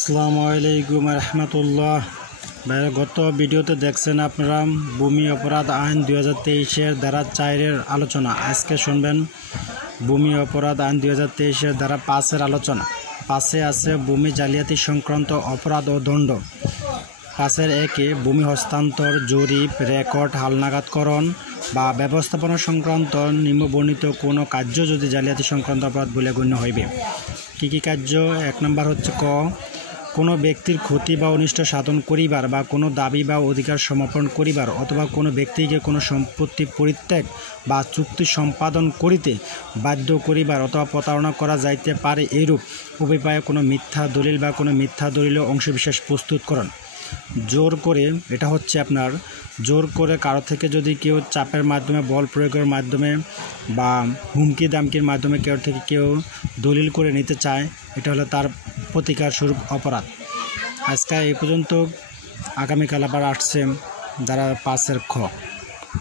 আসসালামু আলাইকুম রহমতুল্লাহ। গত ভিডিওতে দেখছেন আপনারা ভূমি অপরাধ আইন 2023 ধারা 4 আলোচনা। আজকে শুনবেন ভূমি অপরাধ আইন 2023 ধারা 5 আলোচনা। 5 আছে ভূমি জালিয়াতি সংক্রান্ত অপরাধ ও দণ্ড। 5-1 ভূমি হস্তান্তর, জরিপ, রেকর্ড, হালনাগাদকরণ বা ব্যবস্থাপনা সংক্রান্ত নিম্নবর্ণিত কোনো কার্য যদি জালিয়াতি সংক্রান্ত অপরাধ বলে গণ্য হইবে। কী কী কার্য? 1 নম্বর হচ্ছে ক, কোনো ব্যক্তির ক্ষতি বা অনিষ্ট সাধন করিবার বা কোনো দাবি বা অধিকার সমর্পণ করিবার অথবা কোনো ব্যক্তিকে কোনো সম্পত্তি পরিত্যাগ বা চুক্তি সম্পাদন করিতে বাধ্য করিবার অথবা প্রতারণা করা যাইতে পারে এইরূপ উপায়ে কোনো মিথ্যা দলিল বা কোনো মিথ্যা দলিল অংশবিশেষ প্রস্তুতকরণ। জোর করে, এটা হচ্ছে আপনার জোর করে কারো থেকে যদি কেউ চাপের মাধ্যমে, বল প্রয়োগের মাধ্যমে বা হুমকি দামকির মাধ্যমে কেউ দলিল করে নিতে চায়, এটা হলো তার প্রতিকার স্বরূপ অপরাধ। আজকে এই পর্যন্ত। আগামীকাল আবার আসছে ধারা 5 খ।